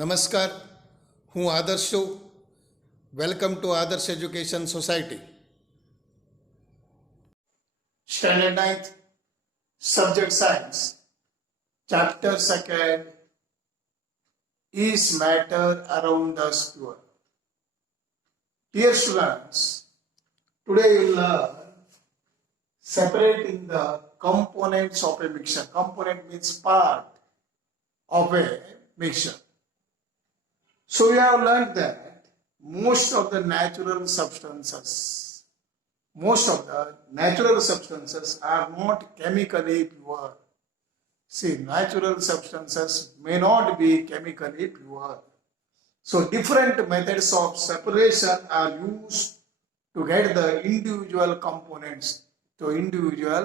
નમસ્કાર, હું આદર્શ છું. વેલકમ ટુ આદર્શ education society. Standard 9th, subject science, chapter 2nd, is matter around us pure. Dear students, today we will learn separating the components of a mixture. Component means part of a mixture. So we have learned that most of the natural substances are not chemically pure. See, natural substances may not be chemically pure. So different methods of separation are used to get the individual components, to individual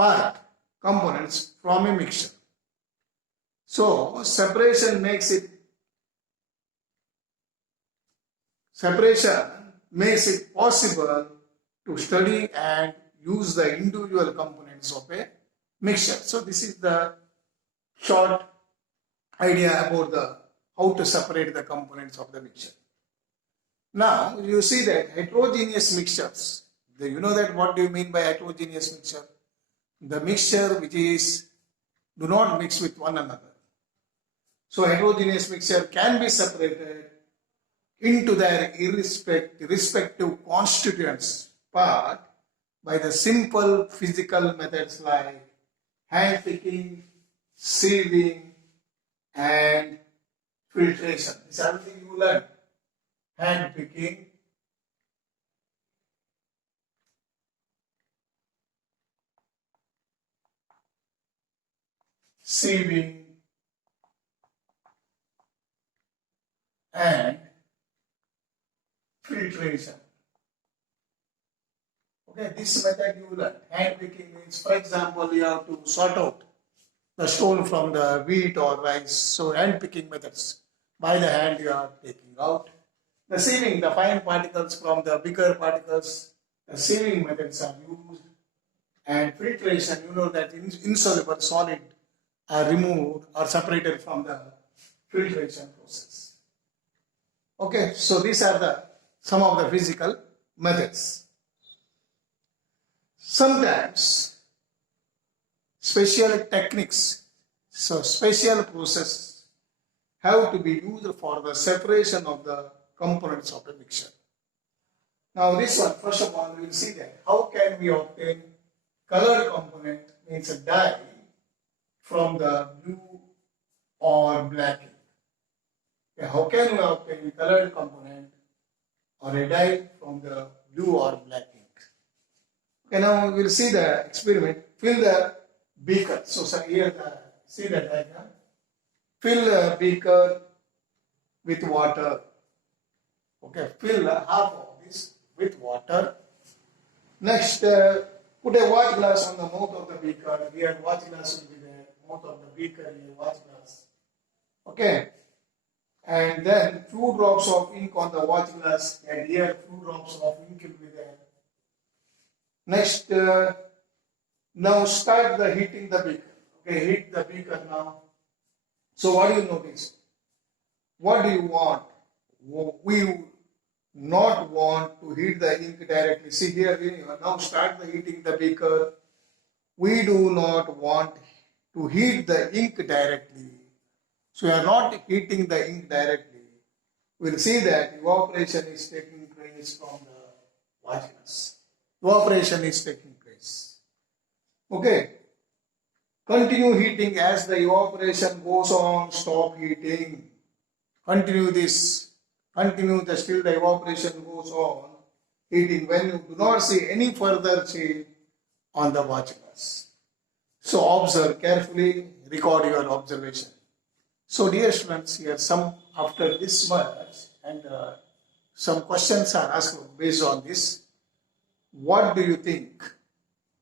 part components from a mixture. So separation makes it possible to study and use the individual components of a mixture. So this is the short idea about how to separate the components of the mixture. Now you see that heterogeneous mixtures. You know that what do you mean by heterogeneous mixture? The mixture which do not mix with one another. So heterogeneous mixture can be separated into their respective constituents part by the simple physical methods like hand picking, sieving, and filtration. This is everything you learn. Hand picking, sieving, and filtration. Okay, this method you learn. Hand picking means, for example, you have to sort out the stone from the wheat or rice. So hand picking methods. By the hand you are taking out. The sieving, the fine particles from the bigger particles, the sieving methods are used. And filtration, you know that insoluble solid are removed or separated from the filtration process. Okay, so these are some of the physical methods. Sometimes special techniques, so special processes have to be used for the separation of the components of a mixture. Now this one, first of all, we will see that how can we obtain colored component, means a dye, from the blue or black ink. Okay, how can we obtain colored component or a dye from the blue or black ink? Okay, now we will see the experiment. Fill the beaker. So here, see the diagram. Fill the beaker with water. Okay, fill half of this with water. Next, put a watch glass on the mouth of the beaker. Here, watch glass will be there. Mouth of the beaker, here, watch glass. Okay. And then few drops of ink on the watch glass, and here few drops of ink will be there. Next, now start the heating the beaker. Okay, heat the beaker now. So what do you notice? What do you want? We not want to heat the ink directly. See here, now start the heating the beaker. We do not want to heat the ink directly. So we are not heating the ink directly. We will see that evaporation is taking place from the watch glass. Evaporation is taking place. Okay. Continue heating as the evaporation goes on. Stop heating. Continue this. Continue still the evaporation goes on. Heating when you do not see any further change on the watch glass. So observe carefully. Record your observation. So dear students, here some after this much and some questions are asked based on this. What do you think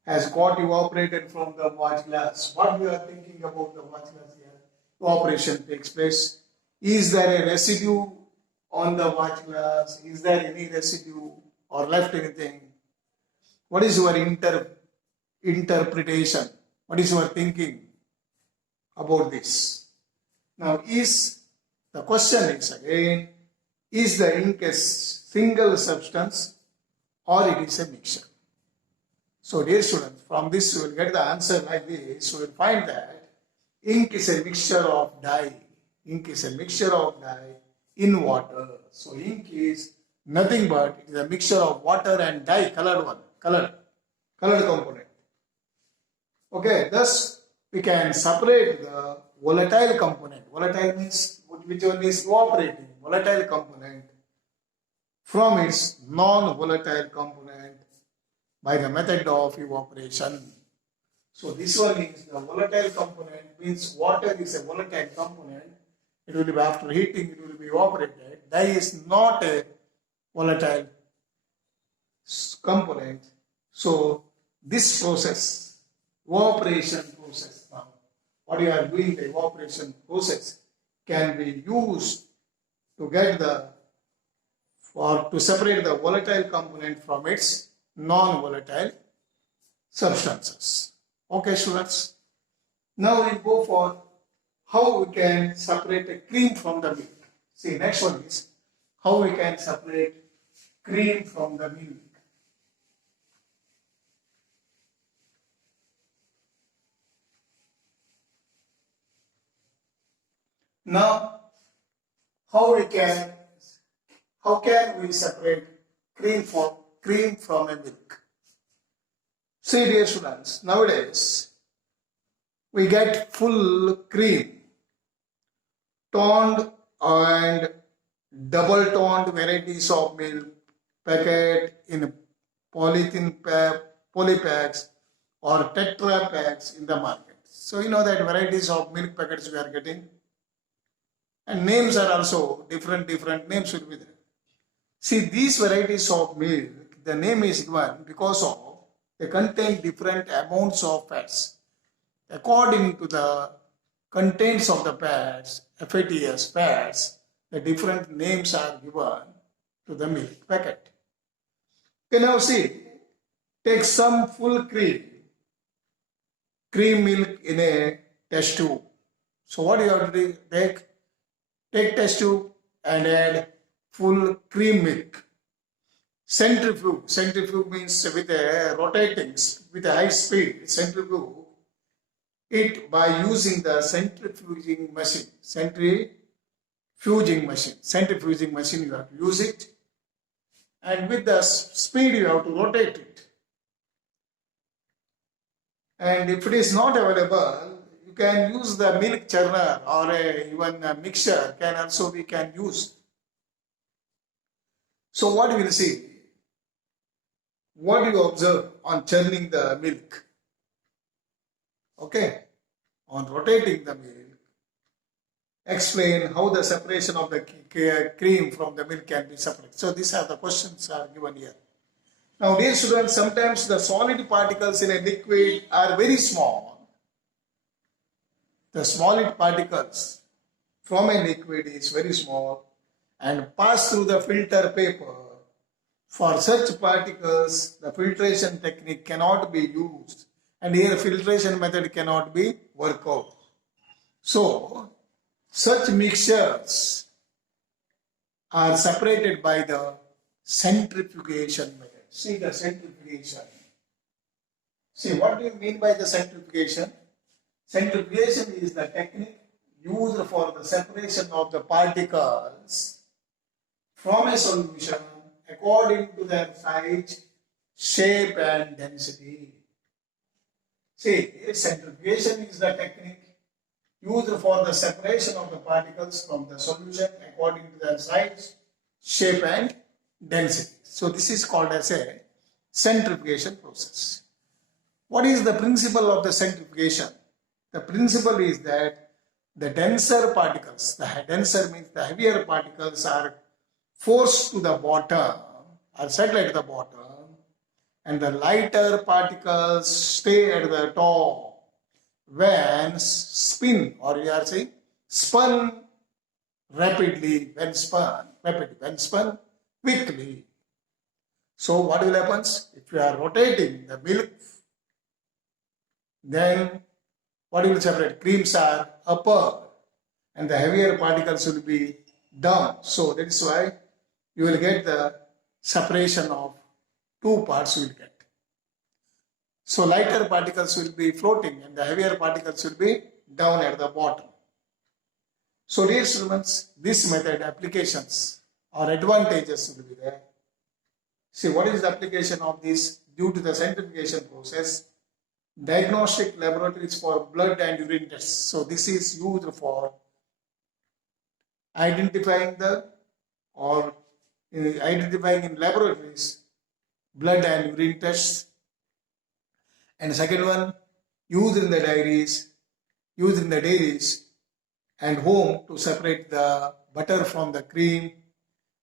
has got evaporated from the watch glass? What you are thinking about the watch glass here? Evaporation takes place. Is there a residue on the watch glass? Is there any residue or left anything? What is your interpretation? What is your thinking about this? Now, is The question is again, is the ink a single substance or it is a mixture? So dear students, from this you will get the answer like this. You will find that ink is a mixture of dye. Ink is a mixture of dye in water. So ink is nothing but it is a mixture of water and dye, colored component. Okay, thus we can separate the volatile component. Volatile means which one is evaporating. Volatile component from its non-volatile component by the method of evaporation. So this one is the volatile component, means water is a volatile component. It will be after heating, it will be evaporated. Dye is not a volatile component. So this process, evaporation process, now what you are doing, the evaporation process can be used to get to separate the volatile component from its non-volatile substances. Okay, students. Now we go for how we can separate a cream from the milk. See, next one is how we can separate cream from the milk. Now, how can we separate cream from a milk? See, dear students, nowadays we get full cream, toned and double toned varieties of milk packet in polythene polypacks or tetra packs in the market. So you know that varieties of milk packets we are getting, and names are also different names will be there. See, these varieties of milk, the name is given because of they contain different amounts of fats. According to the contents of the fats, the different names are given to the milk packet. Okay, now see, take some full cream milk in a test tube. So what you have to do, take test tube and add full cream milk. Centrifuge means with a rotating, with a high speed, centrifuge it by using the centrifuging machine you have to use it, and with the speed you have to rotate it. And if it is not available, you can use the milk churner or even a mixer we can use. So what we will see, what you observe on churning the milk, okay, on rotating the milk, explain how the separation of the cream from the milk can be separated. So these are the questions are given here. Now dear students, sometimes the solid particles in a liquid are very small. The solid particles from a liquid is very small and pass through the filter paper. For such particles, the filtration technique cannot be used, and here filtration method cannot be worked out. So, such mixtures are separated by the centrifugation method. See the centrifugation. See, what do you mean by the centrifugation? Centrifugation is the technique used for the separation of the particles from a solution according to their size, shape and density. See, centrifugation is the technique used for the separation of the particles from the solution according to their size, shape and density. So this is called as a centrifugation process. What is the principle of the centrifugation? The principle is that the denser particles, the denser means the heavier particles are forced to the bottom, are settled at the bottom, and the lighter particles stay at the top when spun rapidly, when spun quickly. So what will happen? If you are rotating the milk, then what will separate? Creams are upper and the heavier particles will be down. So that is why you will get the separation of two parts you will get. So lighter particles will be floating and the heavier particles will be down at the bottom. So dear students, this method applications or advantages will be there. See, what is the application of this? Due to the centrifugation process, diagnostic laboratories for blood and urine tests. So this is used for identifying identifying in laboratories blood and urine tests. And second one, used in the dairies and home to separate the butter from the cream.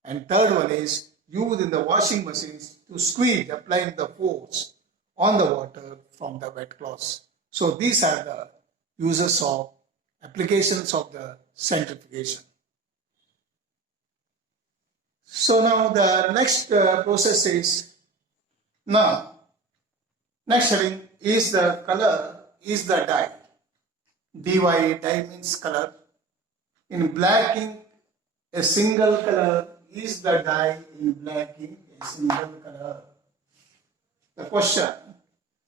And third one is used in the washing machines to squeeze, applying the force on the water from the wet cloths. So these are the uses of applications of the centrifugation. So now the next process is, next heading is the color, is the dye. Dye means color. In black ink, a single color is the dye. In black ink, a single color. The question.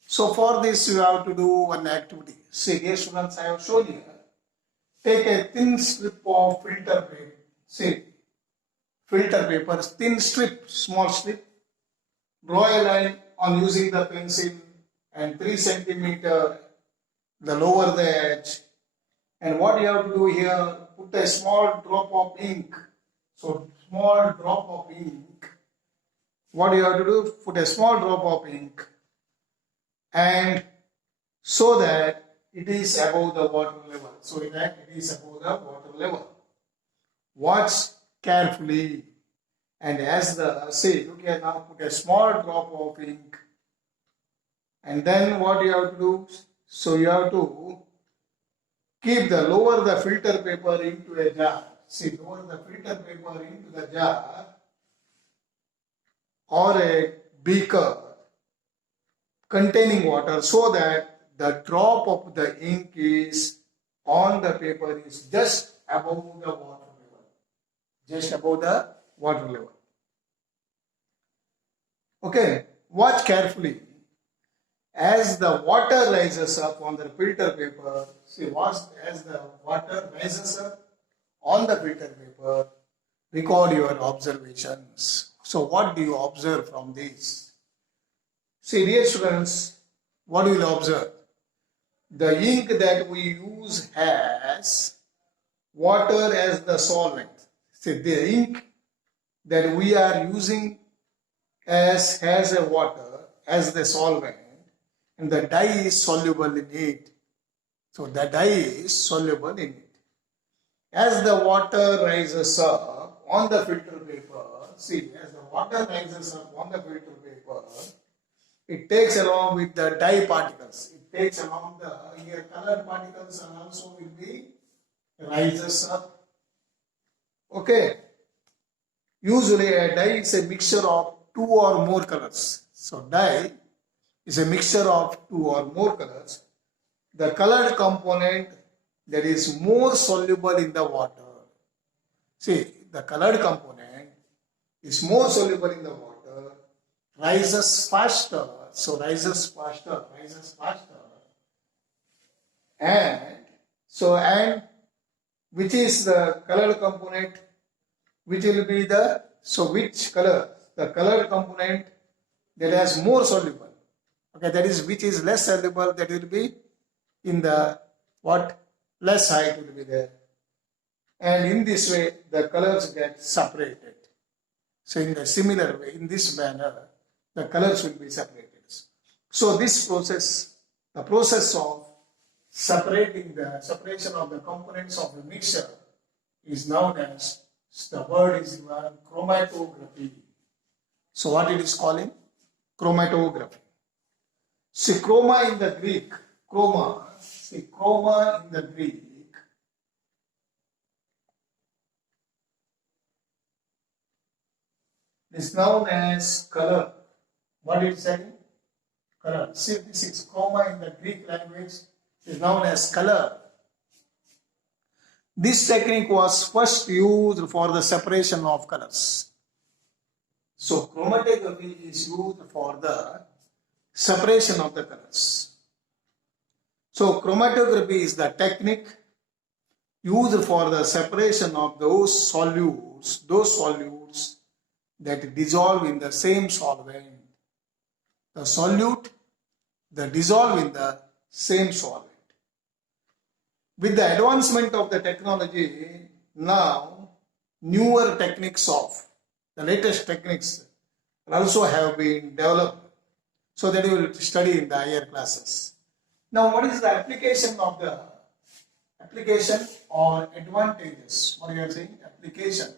So for this you have to do one activity. See, dear students, I have shown you. Take a thin strip of filter paper. See, filter paper, thin strip, small strip. Draw a line on using the pencil and 3 centimeter the lower the edge. And what you have to do here, put a small drop of ink. So small drop of ink. What you have to do, put a small drop of ink and so that it is above the water level. So that it is above the water level. Watch carefully. And as the, say, look here now, put a small drop of ink. And then what you have to do, so you have to keep lower the filter paper into a jar. See, lower the filter paper into the jar or a beaker containing water so that the drop of the ink is on the paper is just above the water level. Just above the water level. Okay, watch carefully. As the water rises up on the filter paper, see, as the water rises up on the filter paper, record your observations. So what do you observe from this? See, dear students, what do you observe? The ink that we use has water as the solvent. See, the ink that we are using has a water as the solvent, and the dye is soluble in it. So the dye is soluble in it. As the water rises up on the filter paper, see, as the water rises up on the filter paper, it takes along with the dye particles. It takes along the here colored particles and also will be rises up. Okay. Usually a dye is a mixture of 2 or more colors. So dye is a mixture of 2 or more colors. The colored component that is more soluble in the water. See, the colored component is more soluble in the water, rises faster. So rises faster. And which is the colored component? Which will be the, so which color? The colored component that has more soluble. Okay, that is which is less soluble, that will be in the what? Less height will be there. And in this way, the colors get separated. So in the similar way, in this manner, the colors will be separated. So this process, the process of separation of the components of the mixture is known as, the word is chromatography. So what it is calling? Chromatography. See, chroma in the Greek, chroma in the Greek is known as color. What it is saying? Color. See, this is chroma in the Greek language, is known as color. This technique was first used for the separation of colors. So chromatography is used for the separation of the colors. So chromatography is the technique used for the separation of those solutes that dissolve in the same solvent. The solute that dissolve in the same solvent. With the advancement of the technology, now newer techniques of the latest techniques also have been developed so that you will study in the higher classes. Now, what is the application or advantages? What you are saying? Application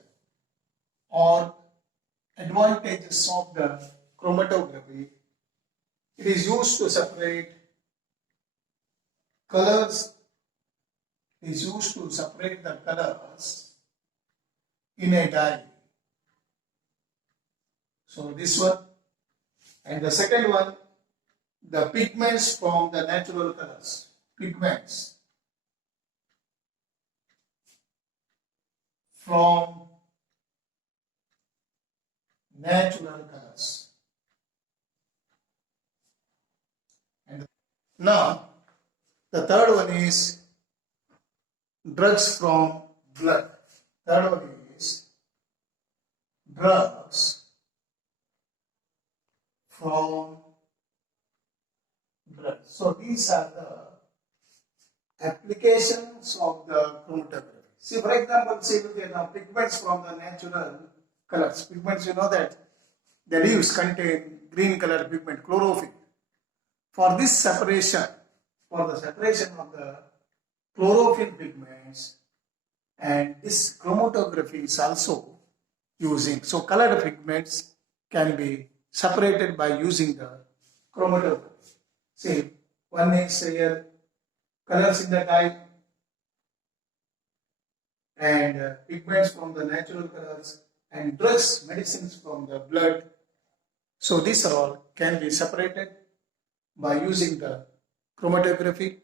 or advantages of the chromatography. It is used to separate colors. It is used to separate the colors in a dye. So this one, and the second one, the pigments from the natural colors. Pigments from natural colors. And now, the third one is drugs from blood. Third one is drugs from blood. So these are the applications of the chromatography. See, for example, look at now pigments from the natural colors. Pigments, you know that the leaves contain green color pigment, chlorophyll. For this separation, for the separation of the chlorophyll pigments, and this chromatography is also using. So colored pigments can be separated by using the chromatography. See, one is here colors in the dye and pigments from the natural colors and drugs, medicines from the blood. So these are all can be separated by using the chromatography.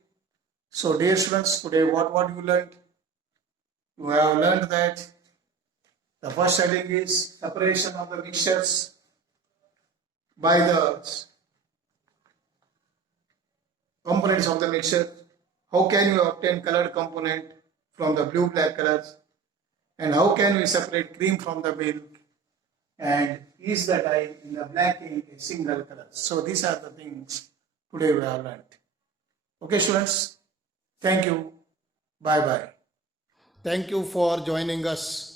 So dear students, today what you learned? You have learned that the first heading is separation of the mixtures by the components of the mixture. How can you obtain colored component from the blue-black colors? And how can we separate cream from the milk? And is the dye in the black ink a single color? So these are the things today we have learned. Okay, students. Thank you. Bye-bye. Thank you for joining us